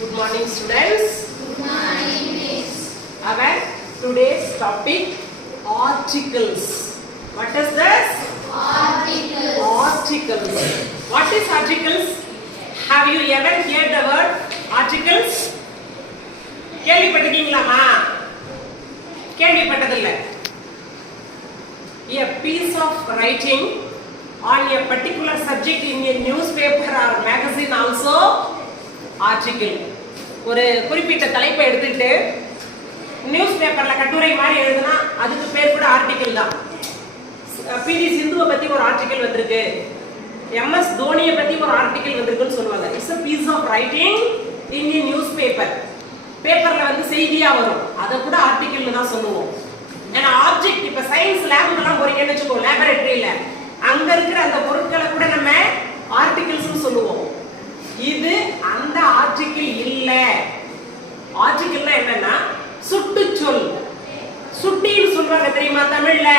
Good morning, students. Good morning, Miss. Our today's topic, articles. What is this? Articles. Articles. What is articles? Have you ever heard the word articles? கேள்விப்பட்டிருக்கீங்களாமா? கேள்விப்பட்டதில்லை. A piece of writing on a particular subject in a newspaper or magazine also article. ஒரு குறிப்பிட்ட தலைப்பை எடுத்துட்டு news பேப்பர்ல கட்டுரை மாதிரி எழுதுனா அதுக்கு பேர் கூட ஆர்டிகல் தான். பிடி சிந்துவை பத்தி ஒரு ஆர்டிகல் வந்திருக்கு, எம்எஸ் தோனியை பத்தி ஒரு ஆர்டிகல் வந்திருக்குன்னு சொல்லுவாங்க. It's a piece of writing in a newspaper. பேப்பர்ல வந்து செய்தியா வரும், அதை கூட ஆர்டிகல்னு தான் சொல்லுவோம். ஏன்னா ஆப்ஜெக்ட், இப்ப சயின்ஸ் லேபுக்கெல்லாம் போறீங்கன்னு வச்சுக்கோ, லேபரேட்டரியில அங்க இருக்கிற அந்த பொருட்களை கூட நம்ம ஆர்டிகல்ஸ் சொல்லுவோம். இது அந்த ஆர்டிகிள் இல்ல. ஆர்டிகிள்னா என்னன்னா சுட்டுச்சொல். சுட்டின்னு சொல்றாங்க தெரியுமா தமிழ்ல?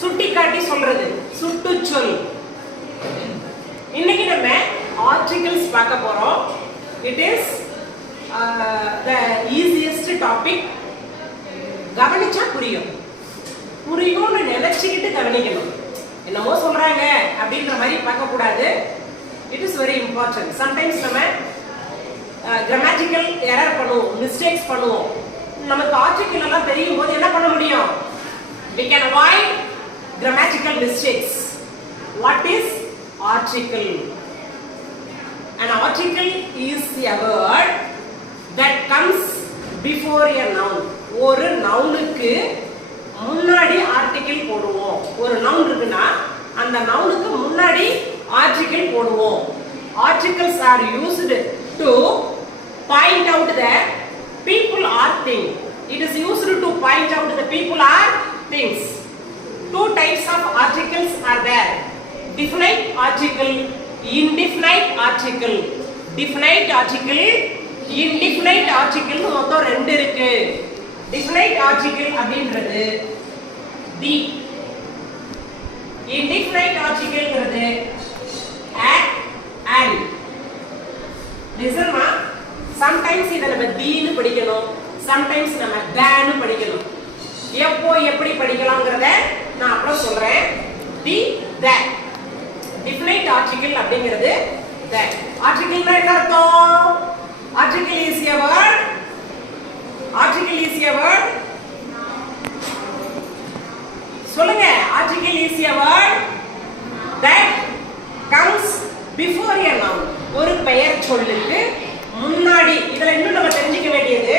சுட்டி காட்டி சொல்றது சுட்டுச்சொல். இன்னைக்கு நம்ம ஆர்டிகல்ஸ் பார்க்க போறோம். It is the easiest topic. கவனிச்சா புரியும். புரியும்னு நினைச்சுக்கிட்டு கவனிக்கணும். என்னமோ சொல்றாங்க அப்படின்ற மாதிரி பார்க்க கூடாது. It is very important. Sometimes நம்ம grammatical error பண்ணுவோம், mistakes பண்ணுவோம். நமக்கு article எல்லாம் தெரியும் போது என்ன பண்ண முடியும்? We can avoid grammatical mistakes. What is article? An article is a word that comes before a noun. ஒரு நவுனுக்கு முன்னாடி ஆர்டிகிள் போடுவோம். ஒரு நவுன் இருக்குன்னா அந்த நவுனுக்கு முன்னாடி ஆர்டிகிள் போடுவோம். Articles are used to point out the people or thing. It is used to point out the people or things. Two types of articles are there. Definite article, indefinite article. Definite article, indefinite article மொத்தம் ரெண்டு இருக்கு. Definite article அப்படின்றது the. Indefinite articleங்கிறது at and. Listen ma, sometimes இத நம்ம the னு படிக்கணும், sometimes நம்ம the னு படிக்கணும். எப்போ எப்படி படிக்கலாம்ங்கறத நான் அப்புறம் சொல்றேன். the that. Definite article அப்படிங்கிறது that. Article என்ன அர்த்தம்? Article is a word. Article is a word. சொல்லுங்க. Article is a word that comes before a noun. ஒரு பெயர் சொல்லுக்கு முன்னாடி. இதல இன்னும் நம்ம தெரிஞ்சிக்க வேண்டியது,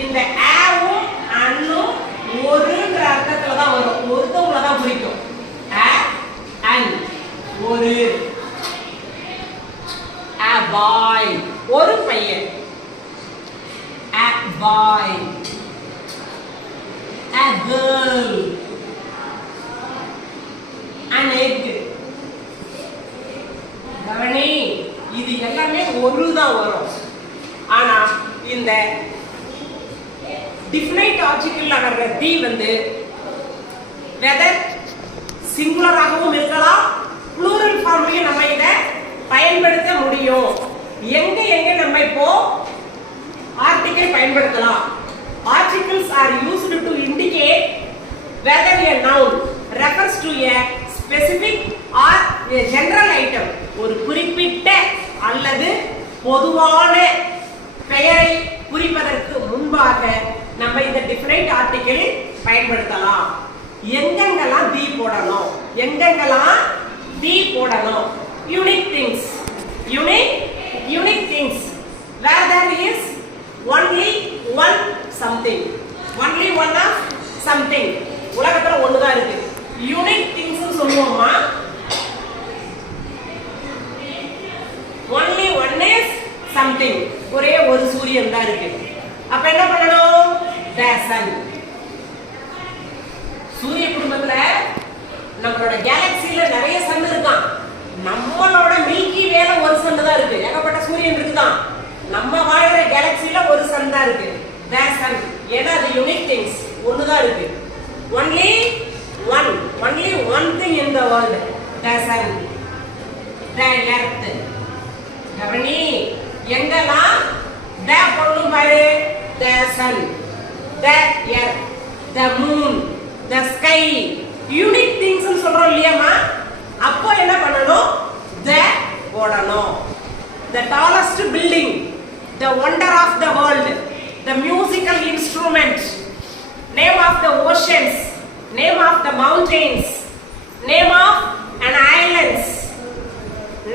இந்த ஆவும் அன்னும் ஒருங்கிற அர்த்தத்துல தான் வரும், ஒருத்தவங்கள தான் குறிக்கும். a and ஒரு. a boy ஒரு பையன், a boy. a girl, an egg. கவனி, இது எல்லாமே ஒரு தான் வரும். ஆனா இந்த டிஃபனைட் ஆர்டிகிள்ல வர்ற தி வந்து வெதர் சிங்குலராகவும் இருக்கலாம், ப்ளூரல் ஃபார்ம்லயும் நம்ம இத பயன்படுத்த முடியும். எங்க எங்க நம்ம இப்போ ஆர்டிகிள் பயன்படுத்தலாம்? Articles are used to indicate whether a noun refers to a specific or a general item. ஒரு குறிப்பிட்ட அல்லது பொதுவான பெயரை குறிப்பதற்கு முன்பாக நம்ம இந்த டிஃபரண்ட் ஆர்டிகிள் பயன்படுத்தலாம். எங்கெங்கெல்லாம் தி போடணும், எங்கெங்கெல்லாம் தி போடணும்? Unique things. Unique things where there is only one something. Only one of something. உலகத்துல ஒண்ணு தான் இருக்கு. யூனிக் திங்ஸ் சொல்லுவோமா? only one is something. ஒரே ஒரு சூரியன் தான் இருக்கு. அப்ப என்ன பண்ணணும்? the sun. சூரிய குடும்பத்துல நம்மளோட கேலக்சில நிறைய சன் இருக்கான். நம்மளோட மில்கி வேல ஒரு சன் தான் இருக்கு. ஏகப்பட்ட சூரியன் இருக்குதான். நம்ம வாழ்ற கேலக்சில ஒரு சன் தான் இருக்கு. the sun. ஏன்னா அது யூனிக் திங்ஸ், ஒன்னு தான் இருக்கு. only one thing in the world. the sun, the earth. கவனி, எங்கெல்லாம் the போடணும் பாரு. The sun, the earth, the moon, the sky. Unique things னு சொல்றோம் இல்லையாமா? அப்போ என்ன பண்ணணும்? The போடணும். The tallest building, the wonder of the world, the musical instrument, name of the oceans, name of the mountains, name of an islands,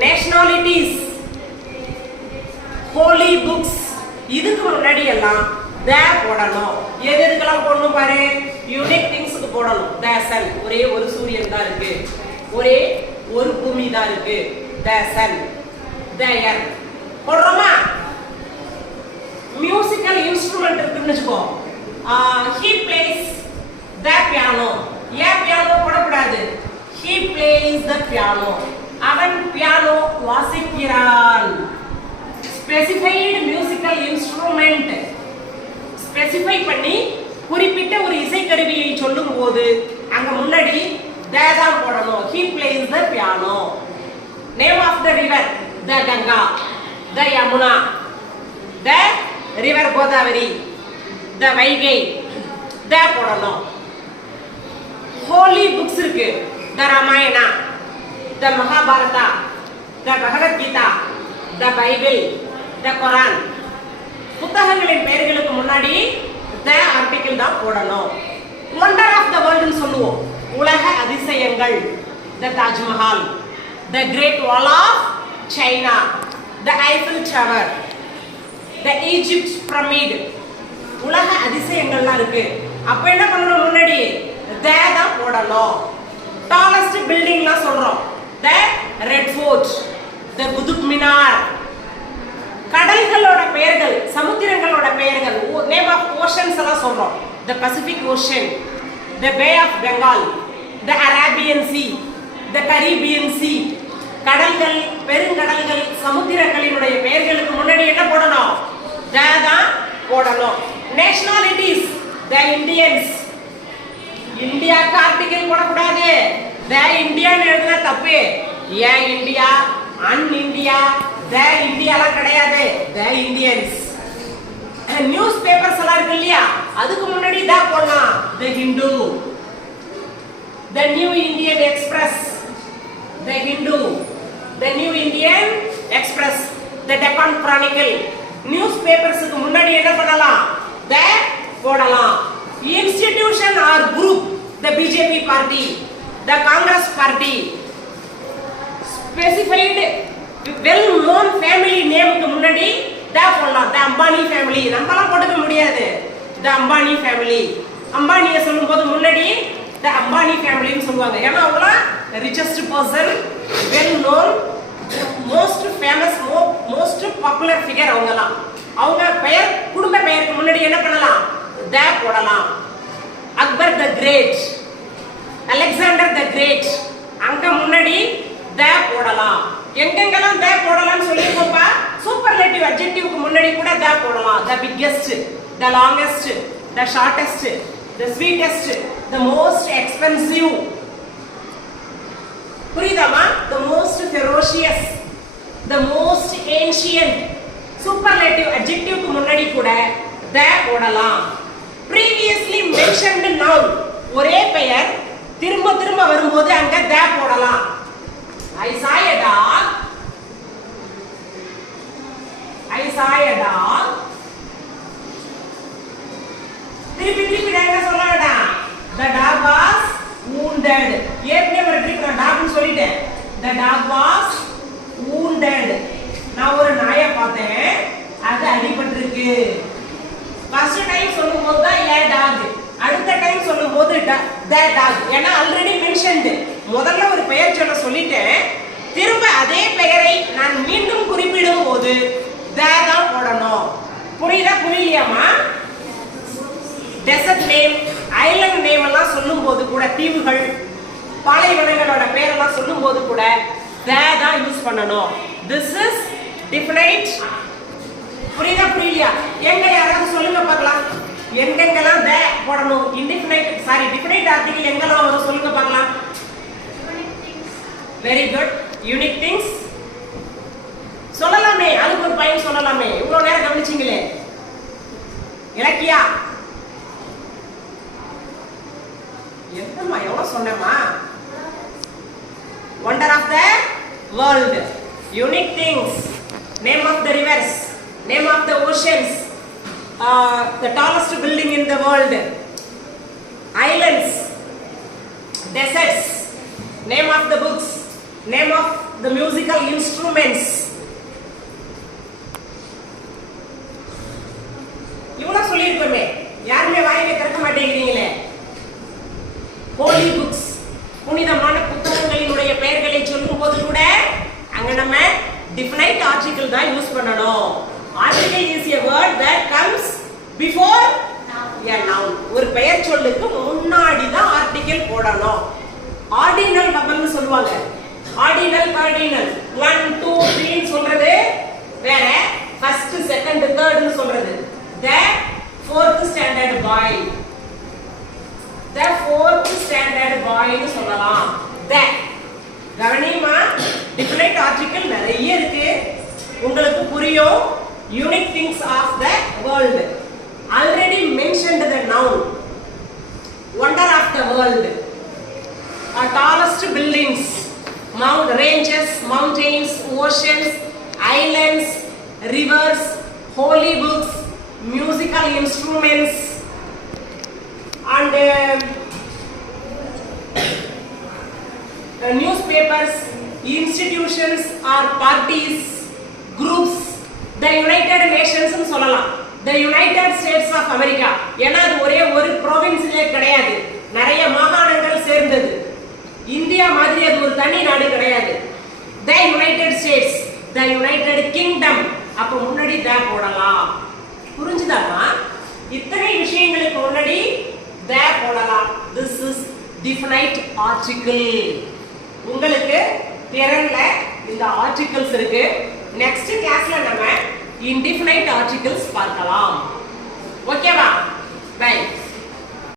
nationalities, holy books. இதுக்கு முன்னாடி எல்லாம் the போடணும். எதுக்கெல்லாம் போடணும் பாரு. யூனிக் திங்ஸ்க்கு போடணும். the sun, ஒரே ஒரு சூரியன் தான் இருக்கு, ஒரே ஒரு பூமி தான் இருக்கு. the sun, the earth போடுறோமா? மியூசிக்கல் இன்ஸ்ட்ருமெண்ட் இருக்குன்னு வெச்சுக்கோ. he plays the piano. ஏன் பியானோ போடக்கூடாது? he plays the piano. அவன் பியானோ வாசிக்கிறான். ஸ்பெசிஃபைடு மியூசிக்கல் இன்ஸ்ட்ருமெண்ட் ஸ்பெசிஃபை பண்ணி குறிப்பிட்ட ஒரு இசைக்கருவியை சொல்லும்போது அங்க முன்னாடி the தான் போடணும். he plays the piano. name of the river, the Ganga, the Yamuna, the river Godavari, the Vaigai, the போடணும். holy books இருக்கு. the Ramayana, the Mahabharata, the Bhagavad Gita, the Bible, the Quran. புத்தகங்களின் பெயர்களுக்கு முன்னாடி the article தான் போடணும். wonder of the world னு சொல்லுவோம். உலக அதிசயங்கள். the Taj Mahal, the Great Wall of China, the Eiffel Tower, the Egypt Pyramid. உலக அதிசயங்கள்லாம் இருக்கு. அப்ப என்ன பண்ணணும்? முன்னாடி the தான் போடணும். tallest building லாம் சொல்றோம். the Red Fort, the Qutub Minar. கடல்களோட பெயர்கள், சமுத்திரங்களோட பெயர்கள், நேம் ஆஃப் ஓஷன்ஸ் எல்லாம் சொல்றோம். the Pacific Ocean, the Bay of Bengal, the Arabian Sea, the Caribbean Sea. கடல்கள், பெருங்கடல்கள், சமுத்திரங்களினுடைய பெயர்களுக்கு முன்னாடி என்ன போடணும்? the தான் போடணும். nationalities, the Indians. இந்தியாக்கு ஆர்டிகல் போடக்கூடாது. the Indian எழுதுனா தப்பு. ஏன் இந்தியா, அன் இந்தியா, the இந்தியாலாம் கிடையாது. the Indians. நியூஸ் பேப்பர்ஸ் எல்லாம் இருக்கு இல்லையா, அதுக்கு முன்னாடி the போடலாம். the Hindu, the New Indian Express, the Hindu, the New Indian Express, the Deccan Chronicle. News பேப்பர்ஸ்க்கு முன்னாடி என்ன பண்ணலாம்? the போடலாம். institution or group, the BJP party, the Congress party. specified well known family நேமுக்கு முன்னாடி the போடலாம். the Ambani family. நம்மலாம் போட்டுக்க முடியாது. the Ambani family. அம்பானியை சொல்லும்போது முன்னாடி the Ambani family னு சொல்லுவாங்க. ஏன்னா அவங்க richest person, well known, most famous, most popular figure அவங்கலாம். அவங்க பெயர், குடும்ப பெயருக்கு முன்னாடி என்ன பண்ணலாம்? the போடலாம். Akbar the great, Alexander the great, அங்க முன்னாடி the போடலாம். எங்கெங்கெல்லாம் the போடலாம்னு சொல்லிருக்கோம்ப்பா. சூப்பர்லேட்டிவ் அட்ஜெக்டிவ்க்கு முன்னாடி கூட the போடலாம். the biggest, the longest, the shortest, the sweetest, the most expensive. புரியுதாமா? the most ferocious, the most ancient. Superlative அட்ஜெக்டிவ்க்கு முன்னாடி கூட the போடலாம். previously mentioned noun, ஒரே பெயர் திரும்ப திரும்ப வரும்போது அங்க the போடலாம். I saw a dog, I saw a dog. திருப்பி திருப்பி என்ன சொல்ல வேண்டாம். the dog was wounded. ஏற்கனவே ஒரு ட்ரிக் நான் டாக்னு சொல்லிட்டேன். the dog was wounded. நான் ஒரு நாயை பார்த்தேன், அது அடிபட்டிருக்கு. ஃபர்ஸ்ட் டைம் சொல்லும்போது தான் a dog, அடுத்த டைம் சொல்லும்போது the dog. ஏன்னா ஆல்ரெடி மென்ஷன்ட். முதல்ல ஒரு பெயர் சொல்லிட்டேன், திரும்ப அதே பெயரை நான் மீண்டும் குறிப்பிடும் போது the தான் போடணும். புரியுதா புரியலையாமா? டெசர்ட் நேம், ஐலண்ட் நேம் எல்லாம் சொல்லும்போது கூட, தீவுகள், பாலைவனங்களோட பெயரெல்லாம் சொல்லும்போது கூட the தான் யூஸ் பண்ணணும். this is definite. புரியுதா புரியலையா? எங்க யாராவது சொல்லுங்க பார்க்கலாம். எங்கெங்கெல்லாம் the போடணும்? indefinite, சாரி, definite ஆர்டிகல் எங்கெல்லாம் வரும் சொல்லுங்க பார்க்கலாம். very good. unique things, சொல்லலாமே, அதுக்கு ஒரு பயன் சொல்லலாமே. இவ்வளவு நேரம் கவனிச்சீங்களே. இலக்கியா என்னம்மா எவ்வளவு சொன்னேம்மா? Wonder of the world, unique things, name of the rivers, name of the oceans, the tallest building in the world, islands, deserts, name of the books, name of the musical instruments. இவ்வளவு சொல்லியிருக்கோமே, யாருமே வாயிலே திறக்க மாட்டேங்கிறீங்களே. Holi books, புனிதமான புத்தகங்களினுடைய பெயர்களை சொல்லும் போது கூட அங்க நம்ம definite article தான் யூஸ் பண்ணணும். Article is a word that comes before a noun. ஒரு பெயர் சொல்லுக்கு முன்னாடி தான் article போடணும். ஆர்டினல் நம்பர்னு சொல்லுவாங்க. ஆர்டினல் கார்டினல் 1 2 3 ன்னு சொல்றது வேற, ஃபர்ஸ்ட் செகண்ட் தேர்ட் ன்னு சொல்றது. The fourth standard boy, the fourth standard boy ன்னு சொல்லலாம். the கவனிமா, டிஃபரண்ட் ஆர்டிகல் நிறைய இருக்கு, உங்களுக்கு புரியும். Unique things of the world, already mentioned the known. wonder of the world, tallest buildings, ranges, mountains, oceans, islands, rivers, holy books, musical instruments, and newspapers, institutions or parties, groups, the United Nations னு சொல்லலாம். the United States of America, ஏன்னா அது ஒரே ஒரு ப்ரோவின்ஸ்லயே கிடையாது, நிறைய மாகாணங்கள் சேர்ந்தது. இந்தியா மாதிரி அது ஒரு தனி நாடு கிடையாது. the United States, the United Kingdom, அப்ப முன்னாடி த போடலாம். புரிஞ்சுதாமா? இத்தனை விஷயங்களுக்கு முன்னாடி த போடலாம். this is definite article. உங்களுக்கு திறன்ல இந்த ஆர்டிகல்ஸ் இருக்கு. நெக்ஸ்ட் கிளாஸ்ல நம்ம indefinite articles பார்க்கலாம். ஓகேவா? பை.